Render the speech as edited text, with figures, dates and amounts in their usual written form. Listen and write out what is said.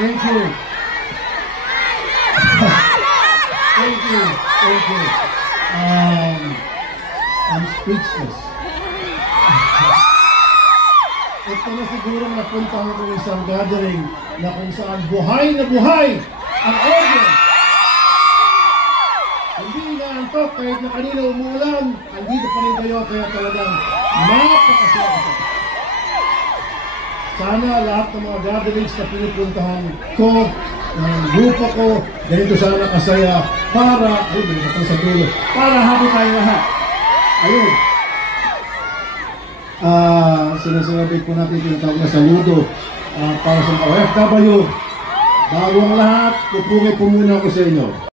Thank you. Thank you. Thank you. I'm speechless. Ito na siguro napuntahan ko isang gathering na kung saan buhay na buhay ang audience. Hindi inaantok kahit na kanina umuulan. Andito pa rin kayo kaya talagang napakasaya ko. Sana lahat ng mga gatherings na pinupuntahan ko, ng grupo ko, ganito sana kasaya para, ay, ganito pa sa dulo, para happy tayo lahat. Ayun. Sinasabi po natin yung tawag na saludo para sa OFW. Bago ang lahat, pupungay po muna ako sa inyo.